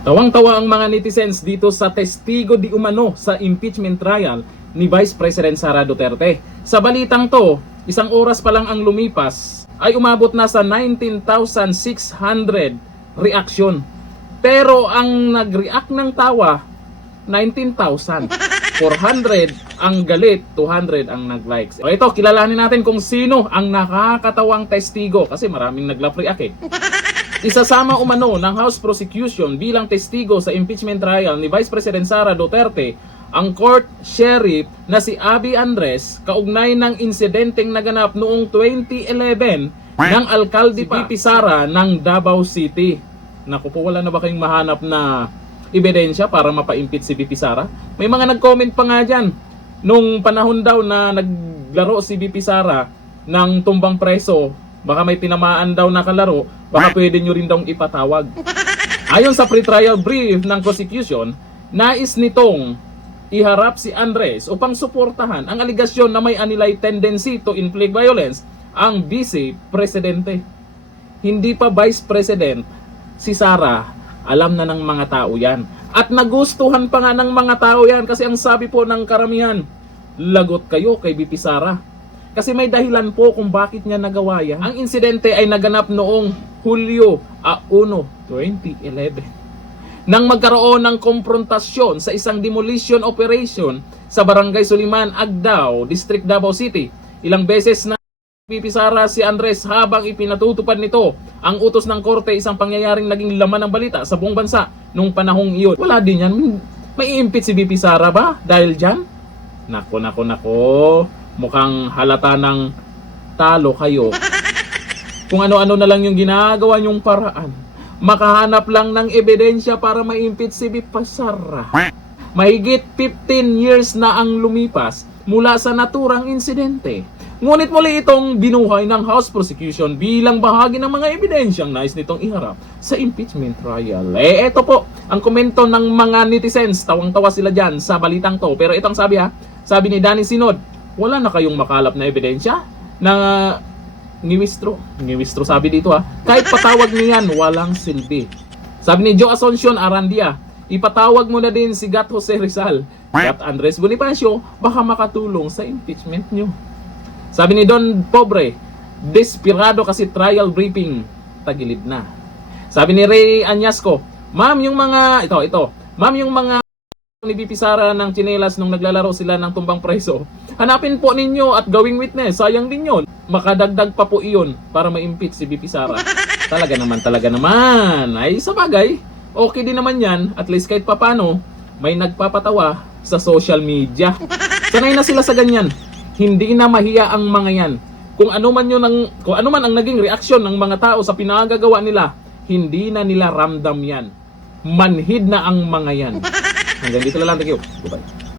Tawang-tawa ang mga netizens dito sa testigo di umano sa impeachment trial ni Vice President Sara Duterte. Sa balitang to, isang oras pa lang ang lumipas ay umabot na sa 19,600 reaksyon. Pero ang nag-react ng tawa, 19,000. 400 ang galit, 200 ang nag-likes. O ito, kilalanin natin kung sino ang nakakatawang testigo kasi maraming nag-love-react eh. Isasama umano ng House Prosecution bilang testigo sa impeachment trial ni Vice President Sara Duterte ang court sheriff na si Abby Andres kaugnay ng insidenteng naganap noong 2011 ng alkalde VP Sara ng Davao City. Naku po, wala na ba kayong mahanap na ebidensya para mapa-impeach si VP Sara? May mga nag-comment pa nga dyan nung panahon daw na naglaro si VP Sara ng tumbang preso. Baka may tinamaan daw na kalaro, baka pwede nyo rin daw ipatawag. Ayon sa pre-trial brief ng prosecution, nais nitong iharap si Andres upang suportahan ang aligasyon na may anilay tendency to inflict violence ang vice presidente. Hindi pa vice president si Sara, alam na ng mga tao yan. At nagustuhan pa nga ng mga tao yan kasi ang sabi po ng karamihan, lagot kayo kay VP Sara. Kasi may dahilan po kung bakit niya nagawa yan. Ang insidente ay naganap noong Hulyo 1, 2011. Nang magkaroon ng komprontasyon sa isang demolition operation sa Barangay Suliman, Agdao, District Davao City. Ilang beses na VP Sara si Andres habang ipinatutupad nito ang utos ng korte, isang pangyayaring naging laman ng balita sa buong bansa nung panahong iyon. Wala din yan. May i-impeach si VP Sara ba dahil dyan? Nako. Mukhang halata ng talo kayo. Kung ano-ano na lang yung ginagawa nyong paraan. Makahanap lang ng ebidensya para ma-impeach si VP Sara. Mahigit 15 years na ang lumipas mula sa naturang insidente. Ngunit muli itong binuhay ng House Prosecution bilang bahagi ng mga ebidensyang nais nitong iharap sa impeachment trial. Eto po ang komento ng mga netizens. Tawang-tawa sila dyan sa balitang to. Pero itong sabi sabi ni Danny Sinod, wala na kayong makalap na ebidensya na ngiwistro sabi dito kahit patawag niyan walang silbi. Sabi ni Joe Asuncion Arandia, ipatawag mo na din si Gat Jose Rizal at Andres Bonifacio, baka makatulong sa impeachment nyo. Sabi ni Don Pobre, desperado kasi trial briefing tagilid na. Sabi ni Ray Anyasco, ma'am yung mga ma'am yung mga ni VP Sara ng tsinelas nung naglalaro sila ng tumbang preso, hanapin po ninyo at gawing witness. Sayang din yun, makadagdag pa po iyon para ma-impeach si VP Sara. Talaga naman ay sa bagay, okay din naman yan. At least kahit papano may nagpapatawa sa social media. Sanay na sila sa ganyan, hindi na mahiya ang mga yan. Kung ano man ang naging reaksyon ng mga tao sa pinagagawa nila, hindi na nila ramdam yan. Manhid na ang mga yan. Hanggang dito na lang. Thank you. Goodbye.